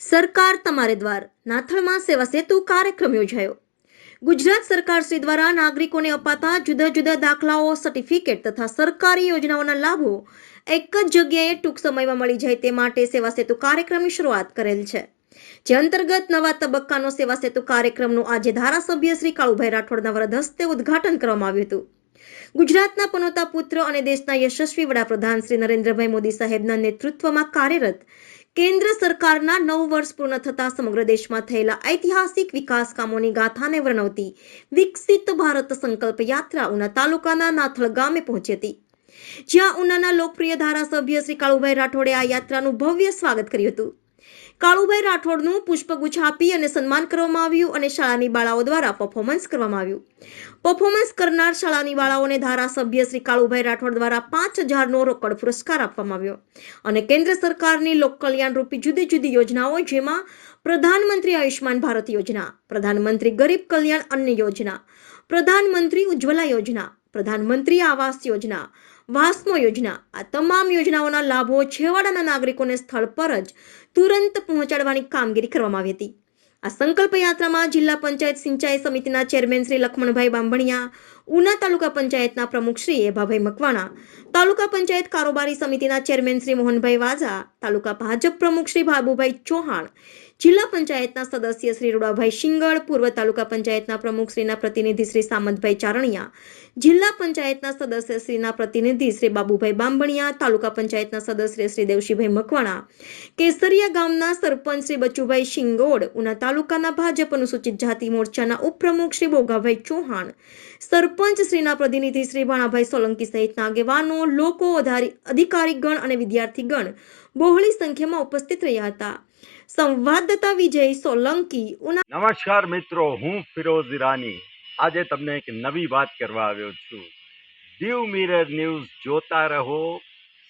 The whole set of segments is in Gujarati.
સરકાર તમારે દ્વાર. નાથળમાં સેવા સેતુ કાર્યક્રમ યોજાયો. ગુજરાત સરકાર શ્રી દ્વારા નાગરિકોને અપાતા જુદા જુદા દાખલાઓ સર્ટિફિકેટ તથા સરકારી યોજનાઓના લાભો એક જ જગ્યાએ ટૂંક સમયમાં મળી જાય તે માટે સેવા સેતુ કાર્યક્રમની શરૂઆત કરેલ છે. જે અંતર્ગત નવા તબક્કાનો સેવા સેતુ કાર્યક્રમનું આજે ધારાસભ્ય શ્રી કાળુભાઈ રાઠોડના વરદ હસ્તે ઉદ્ઘાટન કરવામાં આવ્યું હતું. ગુજરાતના પનોતા પુત્ર અને દેશના યશસ્વી વડાપ્રધાન શ્રી નરેન્દ્રભાઈ મોદી સાહેબના નેતૃત્વમાં કાર્યરત કેન્દ્ર સરકારના નવ વર્ષ પૂર્ણ થતા સમગ્ર દેશમાં થયેલા ઐતિહાસિક વિકાસ કામોની ગાથાને વર્ણવતી વિકસિત ભારત સંકલ્પ યાત્રા ઉના તાલુકાના નાથળ ગામે પહોંચી હતી. જ્યાં ઉનાના લોકપ્રિય ધારાસભ્ય શ્રી કાળુભાઈ રાઠોડે આ યાત્રાનું ભવ્ય સ્વાગત કર્યું હતું. કાળુભાઈ રાઠોડનું પુષ્પગુચ્છ આપી અને સન્માન કરવામાં આવ્યું અને શાળાની બાળાઓ દ્વારા પરફોર્મન્સ કરવામાં આવ્યું. પરફોર્મન્સ કરનાર શાળાની બાળાઓને ધારાસભ્ય શ્રી કાળુભાઈ રાઠોડ દ્વારા પાંચ હજારનો રોકડ પુરસ્કાર આપવામાં આવ્યો અને કેન્દ્ર સરકારની લોક રૂપી જુદી જુદી યોજનાઓ, જેમાં પ્રધાનમંત્રી આયુષ્માન ભારત યોજના, પ્રધાનમંત્રી ગરીબ કલ્યાણ અન્ન યોજના, પ્રધાનમંત્રી ઉજ્જવલા યોજના, પ્રધાનમંત્રી આવાસ યોજના વાસ્મો યોજના. આ તમામ યોજનાઓના લાભો છેવાડાના નાગરિકોને સ્થળ પર જ તુરંત પહોંચાડવાની કામગીરી કરવામાં આવી હતી. આ સંકલ્પ યાત્રામાં જિલ્લા પંચાયત સિંચાઈ સમિતિના ચેરમેન શ્રી લખમણભાઈ બાંભણિયા, ઉના તાલુકા પંચાયતના પ્રમુખ શ્રી એભાભાઈ મકવાણા, તાલુકા પંચાયત કારોબારી સમિતિના ચેરમેન શ્રી મોહનભાઈ વાઝા, તાલુકા ભાજપ પ્રમુખ શ્રી બાબુભાઈ ચૌહાણ જિલ્લા પંચાયતના સદસ્ય શ્રી રૂડાભાઈ શિંગળ, પૂર્વ તાલુકા પંચાયતના પ્રમુખ શ્રીના પ્રતિનિધિ શ્રી સામંતભાઈ ચારણિયા, જિલ્લા પંચાયતના સદસ્ય શ્રીના પ્રતિનિધિ શ્રી બાબુભાઈ બાંભણિયા, તાલુકા પંચાયતના સદસ્ય શ્રી દેવશીભાઈ મકવાણા, કેસરિયા ગામના સરપંચ શ્રી બચુભાઈ શિંગોડ, ઉના તાલુકાના ભાજપ અનુસૂચિત જાતિ મોરચાના ઉપપ્રમુખ શ્રી બોગાભાઈ ચૌહાણ, સરપંચ શ્રીના પ્રતિનિધિ શ્રી ભાણાભાઈ સોલંકી સહિતના આગેવાનો, લોકો અધિકારીગણ અને વિદ્યાર્થીગણ બહોળી સંખ્યામાં ઉપસ્થિત રહ્યા હતા. સંવાદદાતા વિજય સોલંકી ઉના નમસ્કાર મિત્રો હું ફિરોઝ ઈરાની. આજે તમને એક નવી વાત કરવા આવ્યો છું. દીવ મિરર ન્યૂઝ જોતા રહો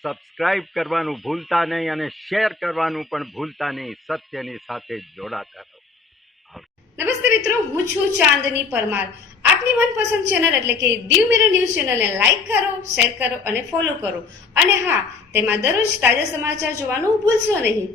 સબસ્ક્રાઇબ કરવાનું ભૂલતા નહીં અને શેર કરવાનું પણ ભૂલતા નહીં સત્યની સાથે જોડાતા રહો. નમસ્તે મિત્રો હું છું ચાંદની પરમાર. આપની મનપસંદ ચેનલ એટલે કે દીવ મિરર ન્યૂઝ ચેનલને લાઈક કરો શેર કરો અને ફોલો કરો. અને હા તેમાં દરરોજ તાજા સમાચાર જોવાનું ભૂલશો નહીં.